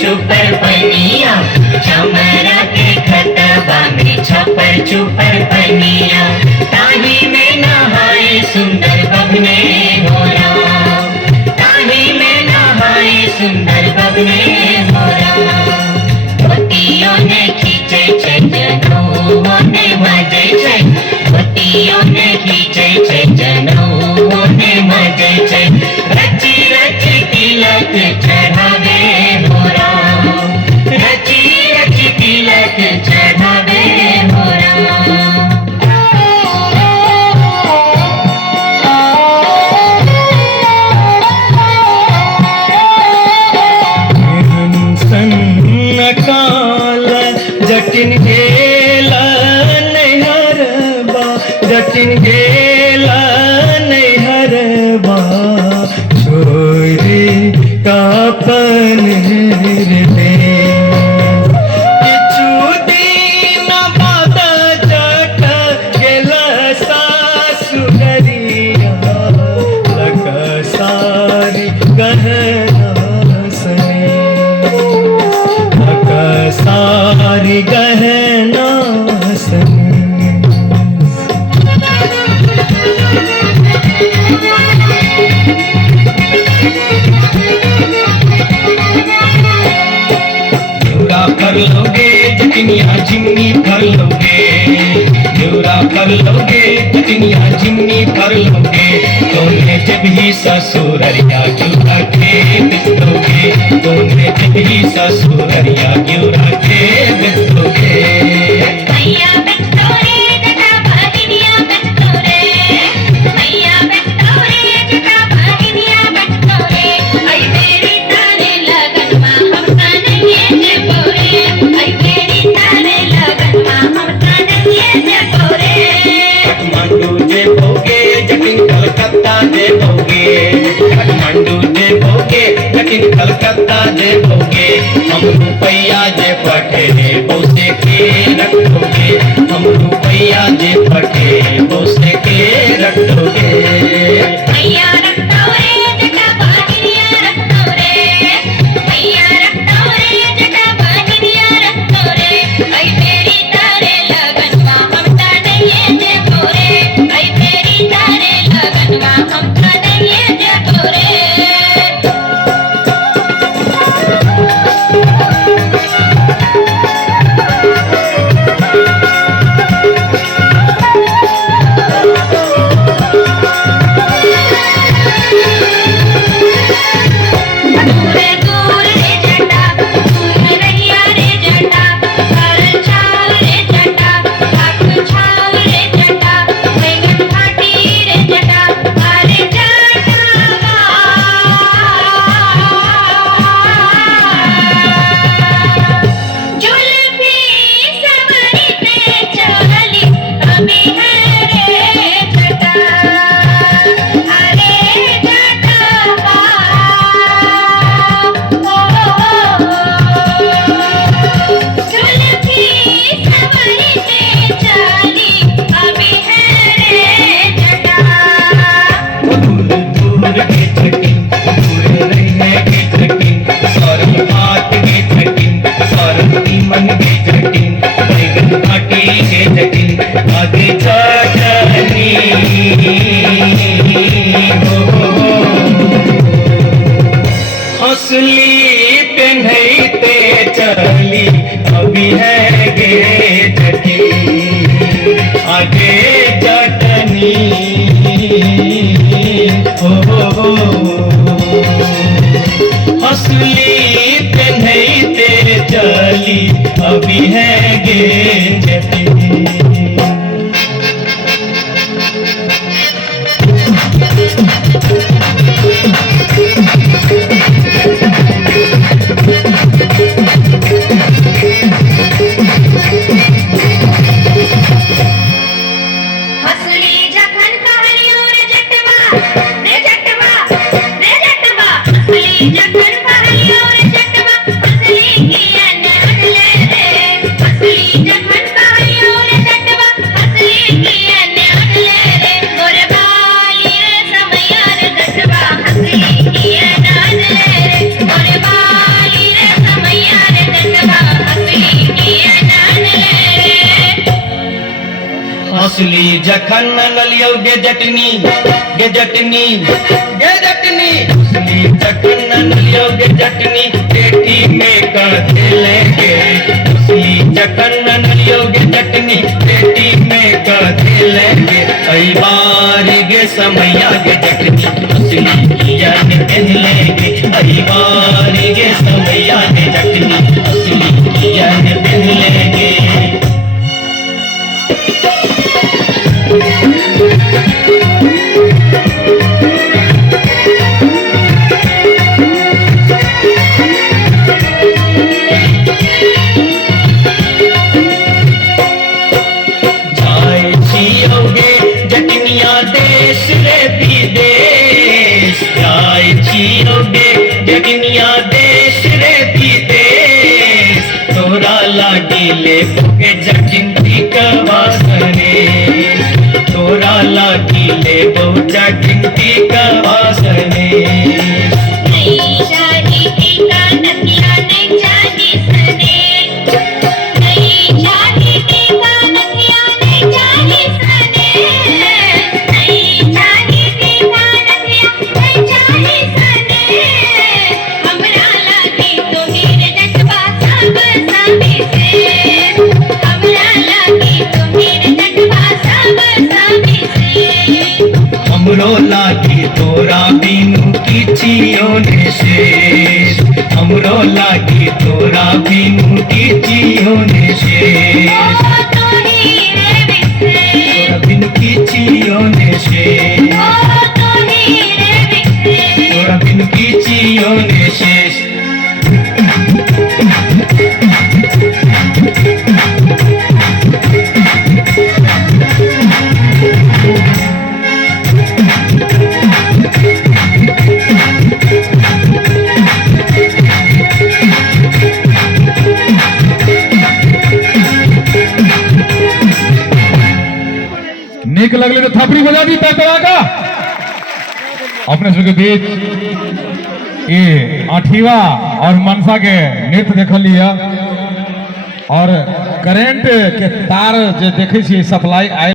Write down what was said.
चुपर बनिया चमरा के खतबा में छपर चुपर बनिया ताही में नहाए सुंदर बबने हो राम ताही में नहाए सुंदर बबने हो राम धोतियों ने खींचे छे जनौओं ने मजे छे धोतियों ने खींचे छे जनौओं ने मजे छे रची रची तिलक चढ़ावे हो राम रची रची तिलक चढ़ावे हो राम जटिन गेला नैहरबा जटिन गेला नैहरबा छोरी कापन रे किछु दिन बाद जट गेला सासुरिया लक सारी गहना सने सारी गहना न्यूरा कर लोगे जटिनिया जिम्नी भर लोगे न्यूरा कर लोगे जटिनिया जिम्नी भर लोगे तोने जब ही ससुररिया न्यूरा के बिस्तोगे तोने जब ही ससुररिया न्यूरा के बिस्तोगे मैया बिस्तोरे जटा भागिनिया बिस्तोरे मैया बिस्तोरे जटा भागिनिया बिस्तोरे आई तेरी तारे लगन मां हम कानगे जे पोरे आई तेरी तारे लगन मां हम कानगे जे पोरे काठमांडू जे भोगे जटिन कलकत्ता जे भोगे काठमांडू जे भोगे जटिन कलकत्ता जे भोगे हम रुपया जे पटे बोसे के रखोगे हम रुपया जे पटे बोसे के रखोगे मैया रखतोरे जटा भागिनिया रखतोरे मैया रखतोरे जटा भागिनिया रखतोरे आई तेरी तारे लगन मां हम कानगे जे पोरे आई तेरी तारे लगन मां हम कानगे जे पोरे हौसली पहनते चली अभी है गे जटी आगे जटनी हौसली पहनते चली अभी है गे जटी हसली जखन कहलियो रे जटवा रे जटवा रे जटवा हसली जखन कहलियो रे जटवा हसली किया ने अडले रे हसली जखन कहलियो रे जटवा हसली किया ने अडले रे मोरे बाली रे समयार जटवा हसली किया ने अडले रे मोरे बाली रे हंसली जखन नलियो गे जटनी गे जटनी गे जटनी हंसली जखन नलियो गे जटनी पेटी में कर देलेंगे हंसली जखन नलियो गे जटनी पेटी में कर देलेंगे कई बार गे समैया गे जटनी हंसली किया पहन लेंगे कई बार गे समैया गे जटनी हंसली किया पहन लेंगे जटनिया देश रे विदेश जाय छियोगे जटनिया देश रे विदेश तोरा लागी ले भोगे जटिनती कवासने तोरा लागी ले भो जटिनती कवासने नहीं शादी की कानतिया नहीं जानी सने नहीं शादी की कानतिया नहीं जानी सने नहीं शादी की कानतिया नहीं जानी सने हमरा लागी तो हीरे जटवा सब सामी से हमरा लागी तो हीरे जटवा सब सामी से हमरो लागी तोरा बिनु किछियो ने शेष हमरो लागी तोरा बिनु किछियो ने शेष तोरा बिनु किछियो ने शेष तोरा बिनु किछियो ने शेष नीक लगले तो थपड़ी बजा दी पैतवा का अपने सबके बीच ये आठीवा और मनसा के नृत्य देख लिया और करेंट के तार जो देखे सप्लाई आए